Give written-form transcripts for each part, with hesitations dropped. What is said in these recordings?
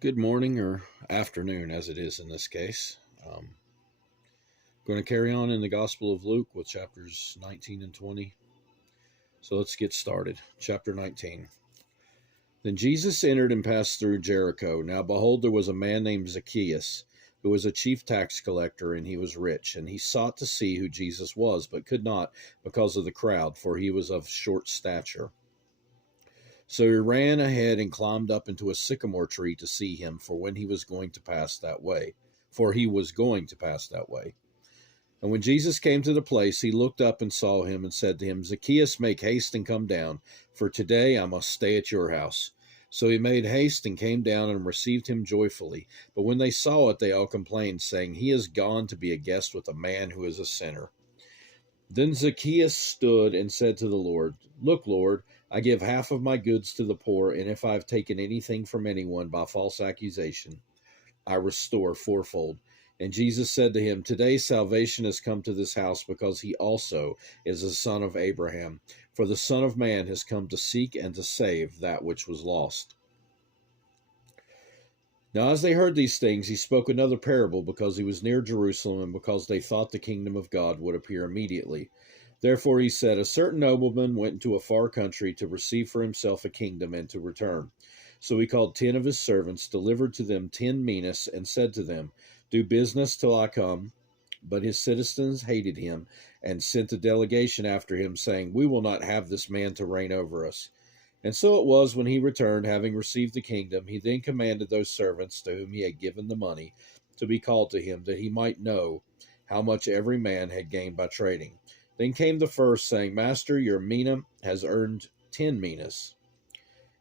Good morning or afternoon, as it is in this case. Um, going to carry on in the Gospel of Luke with chapters 19 and 20. So let's get started. Chapter 19. Then Jesus entered and passed through Jericho. Now behold, there was a man named Zacchaeus, who was a chief tax collector, and he was rich. And he sought to see who Jesus was, but could not because of the crowd, for he was of short stature. So he ran ahead and climbed up into a sycamore tree to see him, for he was going to pass that way. And when Jesus came to the place, he looked up and saw him and said to him, Zacchaeus, make haste and come down, for today I must stay at your house. So he made haste and came down and received him joyfully. But when they saw it, they all complained, saying, He is gone to be a guest with a man who is a sinner. Then Zacchaeus stood and said to the Lord, Look, Lord, I give half of my goods to the poor, and if I have taken anything from anyone by false accusation, I restore fourfold. And Jesus said to him, Today salvation has come to this house, because he also is a son of Abraham. For the Son of Man has come to seek and to save that which was lost. Now as they heard these things, he spoke another parable, because he was near Jerusalem, and because they thought the kingdom of God would appear immediately. Therefore he said, A certain nobleman went into a far country to receive for himself a kingdom and to return. So he called 10 of his servants, delivered to them 10 minas, and said to them, Do business till I come. But his citizens hated him, and sent a delegation after him, saying, We will not have this man to reign over us. And so it was, when he returned, having received the kingdom, he then commanded those servants to whom he had given the money to be called to him, that he might know how much every man had gained by trading. Then came the first, saying, Master, your mina has earned 10 minas.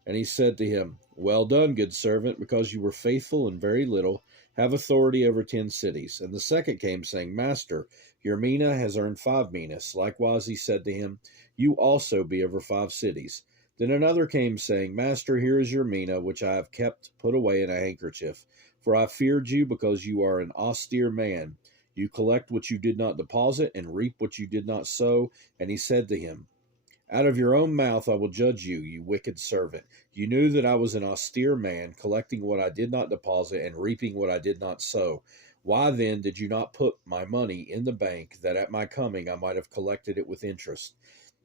And he said to him, Well done, good servant, because you were faithful in very little, have authority over 10 cities. And the second came, saying, Master, your mina has earned 5 minas. Likewise he said to him, You also be over 5 cities. Then another came, saying, Master, here is your mina, which I have kept put away in a handkerchief. For I feared you, because you are an austere man. You collect what you did not deposit, and reap what you did not sow. And he said to him, Out of your own mouth I will judge you, you wicked servant. You knew that I was an austere man, collecting what I did not deposit, and reaping what I did not sow. Why then did you not put my money in the bank, that at my coming I might have collected it with interest?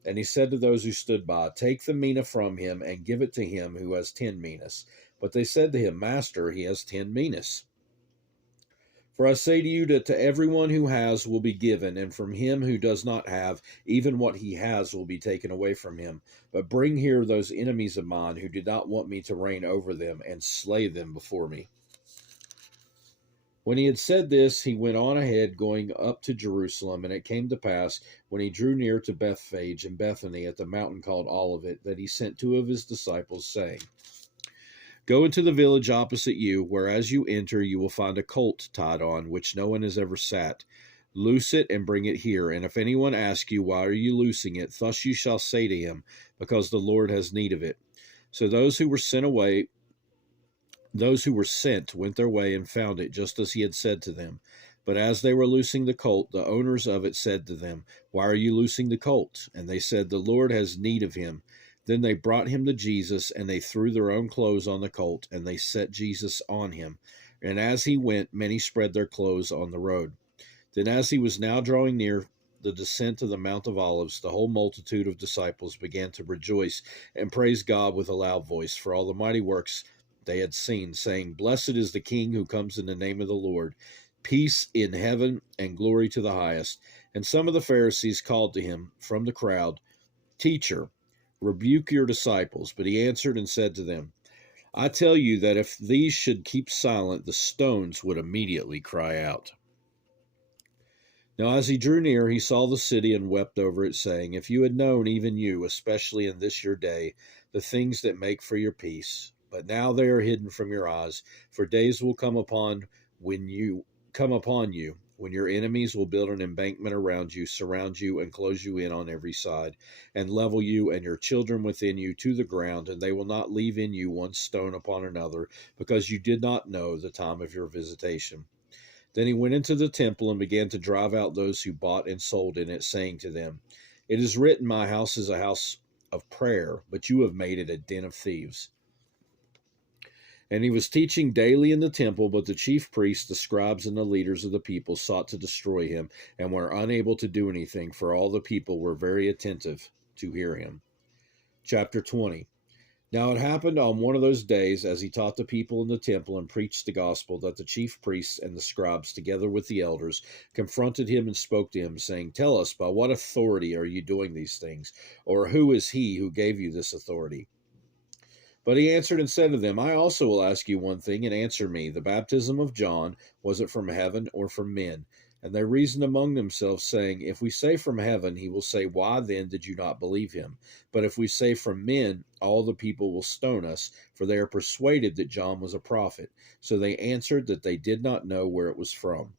And he said to those who stood by, Take the mina from him, and give it to him who has 10 minas. But they said to him, Master, he has 10 minas. For I say to you that to everyone who has will be given, and from him who does not have, even what he has will be taken away from him. But bring here those enemies of mine who did not want me to reign over them, and slay them before me. When he had said this, he went on ahead, going up to Jerusalem. And it came to pass, when he drew near to Bethphage and Bethany at the mountain called Olivet, that he sent 2 of his disciples, saying, Go into the village opposite you, where as you enter you will find a colt tied on, which no one has ever sat. Loose it and bring it here. And if anyone asks you, Why are you loosing it? Thus you shall say to him, Because the Lord has need of it. So those who were sent went their way and found it, just as he had said to them. But as they were loosing the colt, the owners of it said to them, Why are you loosing the colt? And they said, The Lord has need of him. Then they brought him to Jesus, and they threw their own clothes on the colt, and they set Jesus on him. And as he went, many spread their clothes on the road. Then as he was now drawing near the descent of the Mount of Olives, the whole multitude of disciples began to rejoice and praise God with a loud voice for all the mighty works they had seen, saying, Blessed is the King who comes in the name of the Lord. Peace in heaven and glory to the highest. And some of the Pharisees called to him from the crowd, Teacher, rebuke your disciples. But he answered and said to them, I tell you that if these should keep silent, the stones would immediately cry out. Now as he drew near, he saw the city and wept over it, saying, If you had known, even you, especially in this your day, the things that make for your peace, but now they are hidden from your eyes, for days will come upon you, when your enemies will build an embankment around you, surround you, and close you in on every side, and level you and your children within you to the ground, and they will not leave in you one stone upon another, because you did not know the time of your visitation. Then he went into the temple and began to drive out those who bought and sold in it, saying to them, It is written, My house is a house of prayer, but you have made it a den of thieves. And he was teaching daily in the temple, but the chief priests, the scribes, and the leaders of the people sought to destroy him, and were unable to do anything, for all the people were very attentive to hear him. Chapter 20. Now it happened on one of those days, as he taught the people in the temple and preached the gospel, that the chief priests and the scribes, together with the elders, confronted him and spoke to him, saying, Tell us, by what authority are you doing these things? Or who is he who gave you this authority? But he answered and said to them, I also will ask you one thing, and answer me. The baptism of John, was it from heaven or from men? And they reasoned among themselves, saying, If we say from heaven, he will say, Why then did you not believe him? But if we say from men, all the people will stone us, for they are persuaded that John was a prophet. So they answered that they did not know where it was from.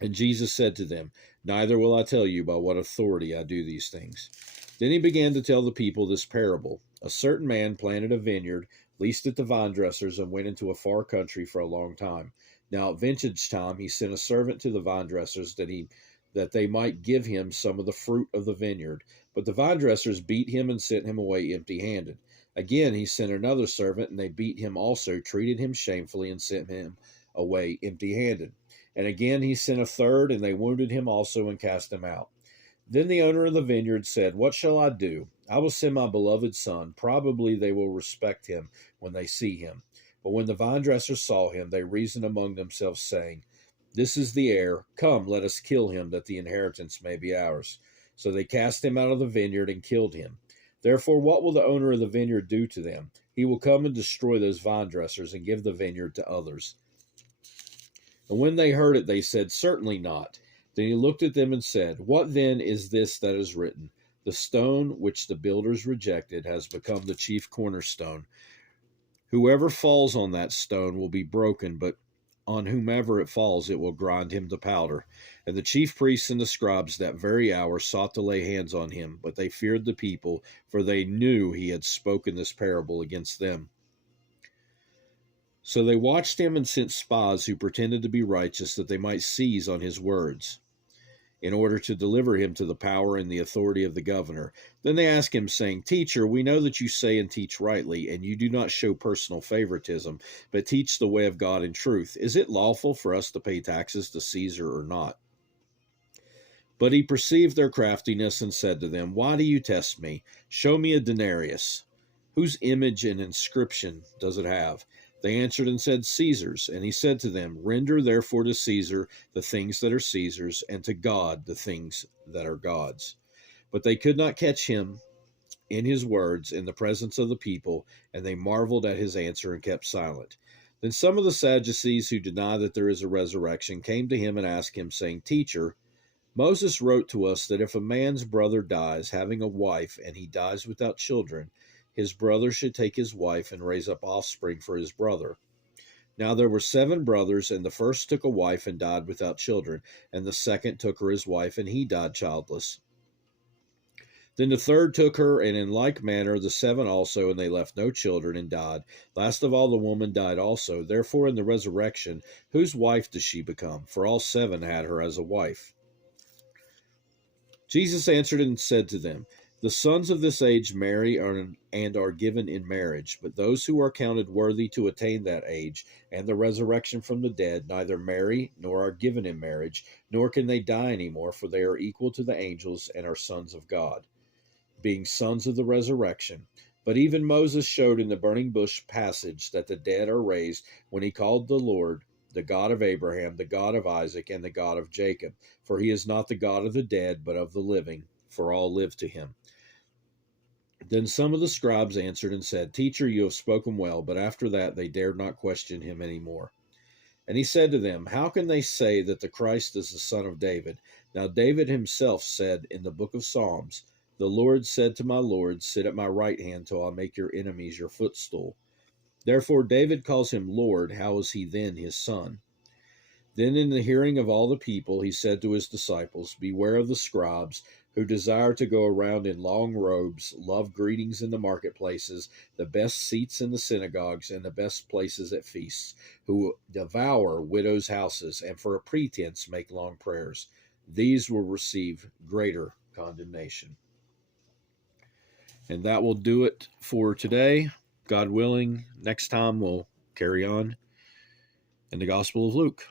And Jesus said to them, Neither will I tell you by what authority I do these things. Then he began to tell the people this parable. A certain man planted a vineyard, leased it to vine dressers, and went into a far country for a long time. Now at vintage time he sent a servant to the vine dressers that they might give him some of the fruit of the vineyard. But the vine dressers beat him and sent him away empty-handed. Again he sent another servant, and they beat him also, treated him shamefully, and sent him away empty-handed. And again he sent a third, and they wounded him also and cast him out. Then the owner of the vineyard said, What shall I do? I will send my beloved son. Probably they will respect him when they see him. But when the vine dressers saw him, they reasoned among themselves, saying, This is the heir. Come, let us kill him, that the inheritance may be ours. So they cast him out of the vineyard and killed him. Therefore, what will the owner of the vineyard do to them? He will come and destroy those vine dressers and give the vineyard to others. And when they heard it, they said, Certainly not. Then he looked at them and said, What then is this that is written? The stone which the builders rejected has become the chief cornerstone. Whoever falls on that stone will be broken, but on whomever it falls, it will grind him to powder. And the chief priests and the scribes that very hour sought to lay hands on him, but they feared the people, for they knew he had spoken this parable against them. So they watched him and sent spies who pretended to be righteous, that they might seize on his words, in order to deliver him to the power and the authority of the governor. Then they asked him, saying, Teacher, we know that you say and teach rightly, and you do not show personal favoritism, but teach the way of God in truth. Is it lawful for us to pay taxes to Caesar or not? But he perceived their craftiness and said to them, Why do you test me? Show me a denarius. Whose image and inscription does it have? They answered and said, Caesar's. And he said to them, Render therefore to Caesar the things that are Caesar's, and to God the things that are God's. But they could not catch him in his words in the presence of the people, and they marveled at his answer and kept silent. Then some of the Sadducees, who deny that there is a resurrection, came to him and asked him, saying, Teacher, Moses wrote to us that if a man's brother dies, having a wife, and he dies without children, his brother should take his wife and raise up offspring for his brother. Now there were 7 brothers, and the first took a wife and died without children, and the second took her his wife, and he died childless. Then the third took her, and in like manner the 7 also, and they left no children and died. Last of all the woman died also. Therefore in the resurrection, whose wife does she become? For all 7 had her as a wife. Jesus answered and said to them, The sons of this age marry and are given in marriage, but those who are counted worthy to attain that age and the resurrection from the dead neither marry nor are given in marriage, nor can they die any more, for they are equal to the angels and are sons of God, being sons of the resurrection. But even Moses showed in the burning bush passage that the dead are raised when he called the Lord the God of Abraham, the God of Isaac, and the God of Jacob. For he is not the God of the dead, but of the living, for all live to him. Then some of the scribes answered and said, Teacher, you have spoken well. But after that they dared not question him any more. And he said to them, How can they say that the Christ is the son of David? Now David himself said in the book of Psalms, The Lord said to my Lord, Sit at my right hand till I make your enemies your footstool. Therefore David calls him Lord. How is he then his son? Then in the hearing of all the people, he said to his disciples, Beware of the scribes, who desire to go around in long robes, love greetings in the marketplaces, the best seats in the synagogues, and the best places at feasts, who devour widows' houses, and for a pretense make long prayers. These will receive greater condemnation. And that will do it for today. God willing, next time we'll carry on in the Gospel of Luke.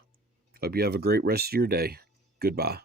Hope you have a great rest of your day. Goodbye.